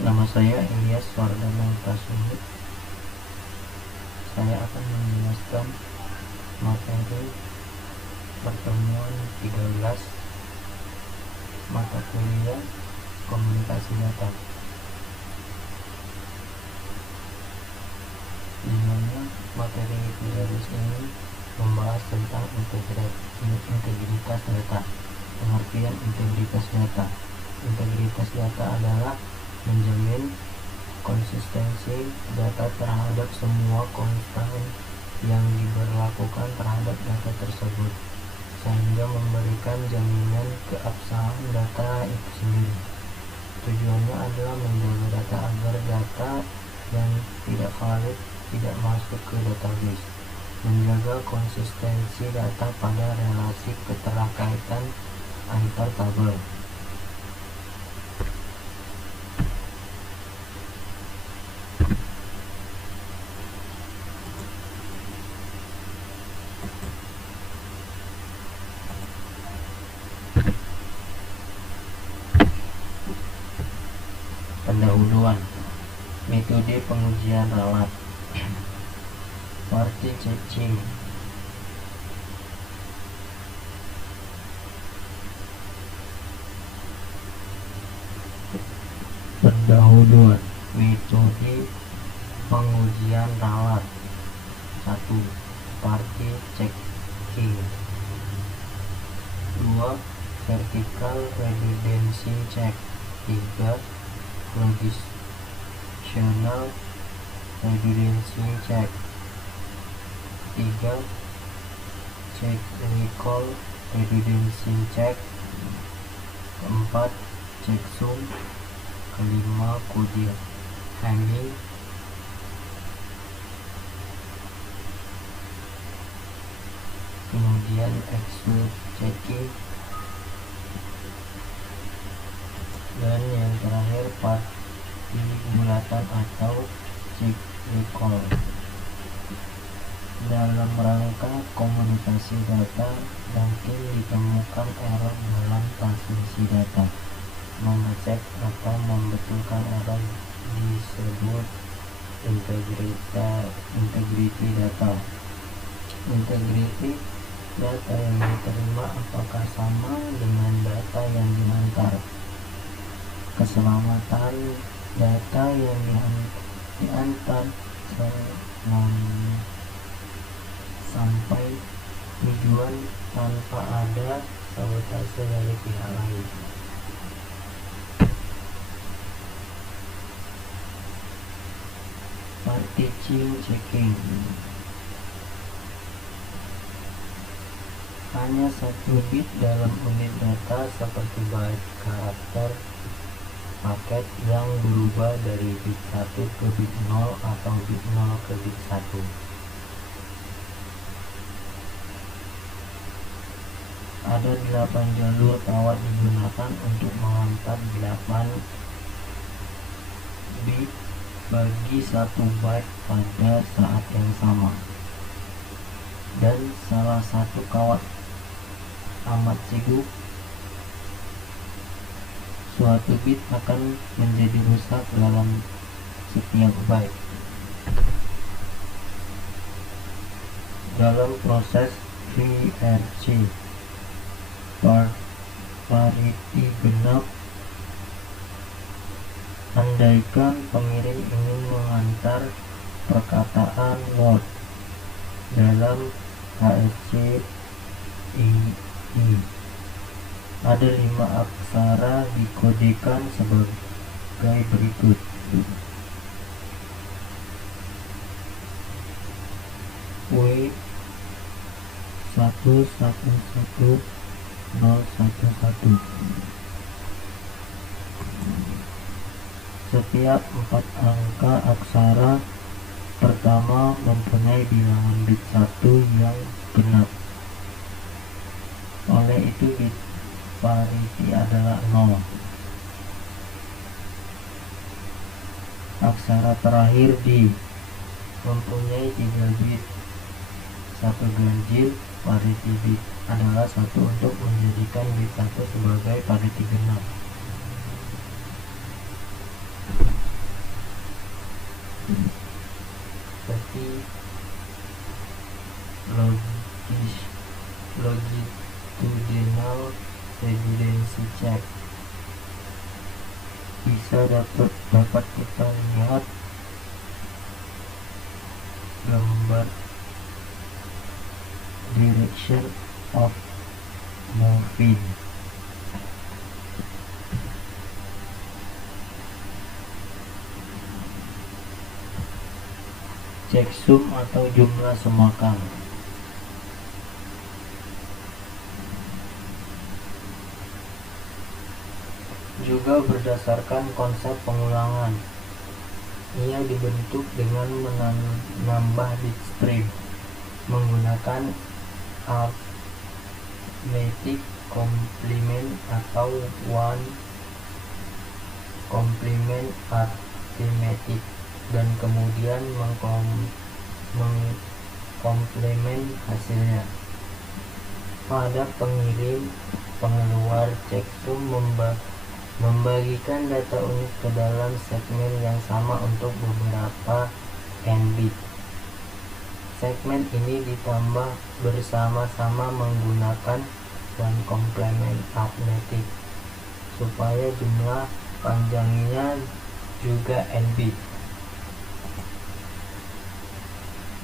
Nama saya Ilyas Wardana Utasumi. Saya akan menjelaskan materi pertemuan 13 mata kuliah komunikasi data, di mana materi 13 ini membahas tentang integritas data. Pengertian integritas data. Integritas data adalah menjamin konsistensi data terhadap semua konstan yang diberlakukan terhadap data tersebut, sehingga memberikan jaminan keabsahan data itu sendiri. Tujuannya adalah menjaga data agar data yang tidak valid tidak masuk ke database, menjaga konsistensi data pada relasi keterkaitan antar tabel. Pendahuluan. Metode pengujian ralat. Party checking. Pendahuluan. Metode pengujian ralat. 1. Party checking. 2. Vertical redundancy check. 3. Longitudinal redundancy check. 3. Technical redundancy check. 4. Checksum. 5. Kode Hamming. Kemudian execute checking, dan yang terakhir party bulatan atau check recall. Dalam rangka komunikasi data, mungkin ditemukan error dalam transmisi data. Mengecek atau membetulkan error disebut integrity data. Integrity data yang diterima apakah sama dengan data yang diantar. Keselamatan data yang diantar sampai tujuan tanpa ada sabotase dari pihak lain. Partition checking. Hanya satu bit dalam unit data seperti byte karakter paket yang berubah dari bit 1 ke bit 0 atau bit 0 ke bit 1. Ada 8 jalur kawat digunakan untuk menghantar 8 bit bagi 1 byte pada saat yang sama, dan salah satu kawat amat sibuk, suatu bit akan menjadi rusak dalam setiap byte. Dalam proses VRC parity genap, andaikan pengirim ingin menghantar perkataan word dalam HSC ini, ada 5 aksara dikodekan sebagai berikut. W 111 011. Setiap 4 angka aksara pertama mempunyai bilangan bit 1 yang genap. Oleh itu bit parity adalah 0. Aksara terakhir D mempunyai 3 bit. 1 ganjil, parity bit adalah 1 untuk menjadikan bit 1 sebagai parity genap. dapat kita lihat gambar direction of moving. Checksum atau jumlah semakang. Juga berdasarkan konsep pengulangan, ia dibentuk dengan menambah bit stream menggunakan arithmetic complement atau one complement arithmetic, dan kemudian mengkomplemen hasilnya. Pada pengirim pengeluar, checksum membagikan data unik ke dalam segmen yang sama untuk beberapa n bit. Segmen ini ditambah bersama-sama menggunakan one complement arithmetic supaya jumlah panjangnya juga n bit.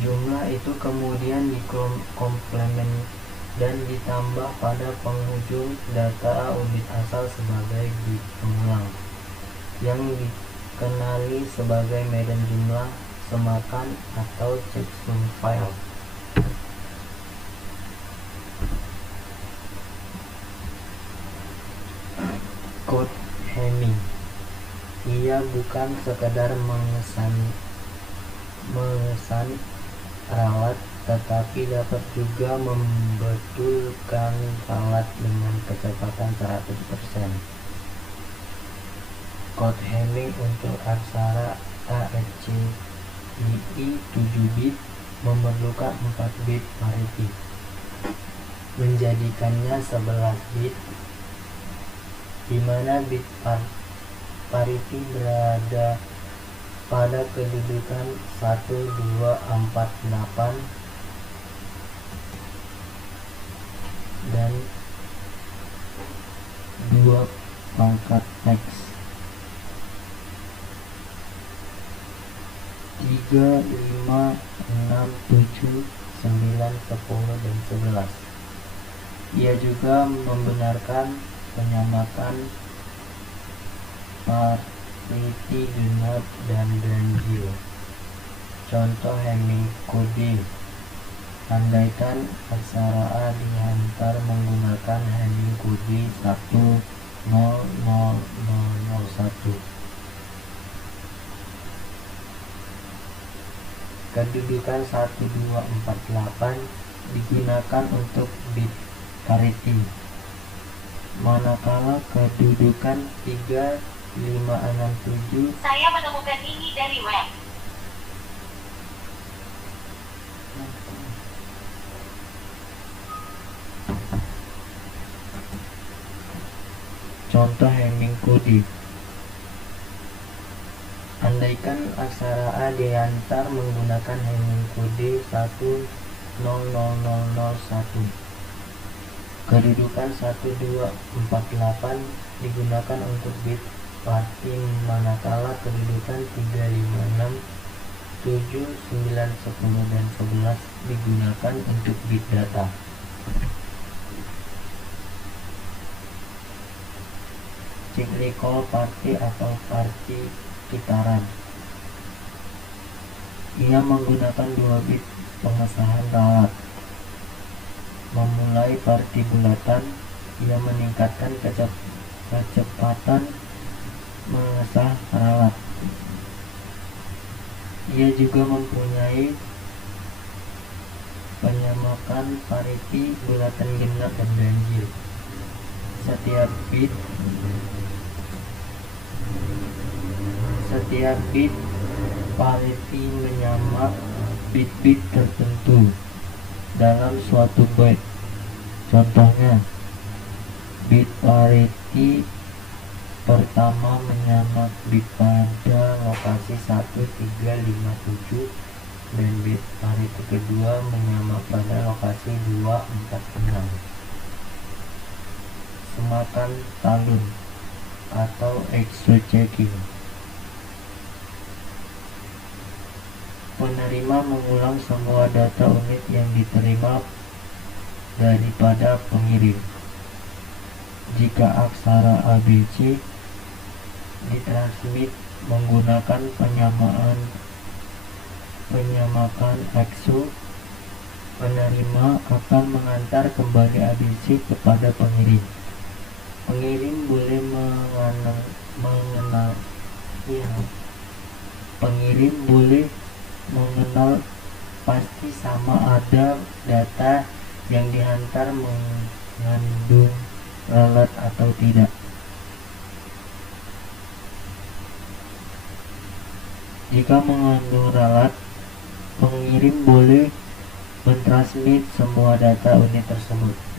Jumlah itu kemudian dikomplemen dan ditambah pada penghujung data unit asal sebagai bit pengulang, yang dikenali sebagai medan jumlah semakan atau checksum file. Code Hamming. Ia bukan sekadar mengesan ralat, tetapi dapat juga membetulkan ralat dengan kecepatan 100%. Code Hamming untuk aksara ASCII 7 bit memerlukan 4 bit parity, menjadikannya 11 bit, di mana bit parity berada pada kedudukan 1, 2, 4, 8 dan 2 pangkat X, 3, 5, 6, 7, 9, 10, dan 11. Ia juga membenarkan penyamakan parity genap dan ganjil. Contoh Hamming kode: andaikan aksara A dihantar menggunakan Hamming kode 100001. Kedudukan 1248 digunakan untuk bit parity, manakala kedudukan 3567 saya menemukan ini dari web. Contoh Hamming kode: andaikan aksara A diantar menggunakan Hamming kode 100001, kedudukan 1248 digunakan untuk bit parity, manakala kedudukan 356, 7, 9, 10, dan 11 digunakan untuk bit data. Cyclical parity atau parity kitaran. Ia menggunakan 2 bit pengesahan ralat. Memulai parity bulatan, ia meningkatkan kecepatan mengesah ralat. Ia juga mempunyai penyamakan parity bulatan genap dan ganjil. Setiap bit parity menyamak bit-bit tertentu dalam suatu byte. Contohnya, bit parity pertama menyamak bit pada lokasi 1357 dan bit parity kedua menyamak pada lokasi 246. Semakan talun. atau exo-checking. Penerima mengulang semua data unit yang diterima daripada pengirim. Jika aksara ABC ditransmit menggunakan penyamakan EXO, penerima akan mengantar kembali ABC kepada pengirim. Pengirim boleh mengenal pasti sama ada data yang dihantar mengandung ralat atau tidak. Jika mengandung ralat, pengirim boleh mentransmit semua data unit tersebut.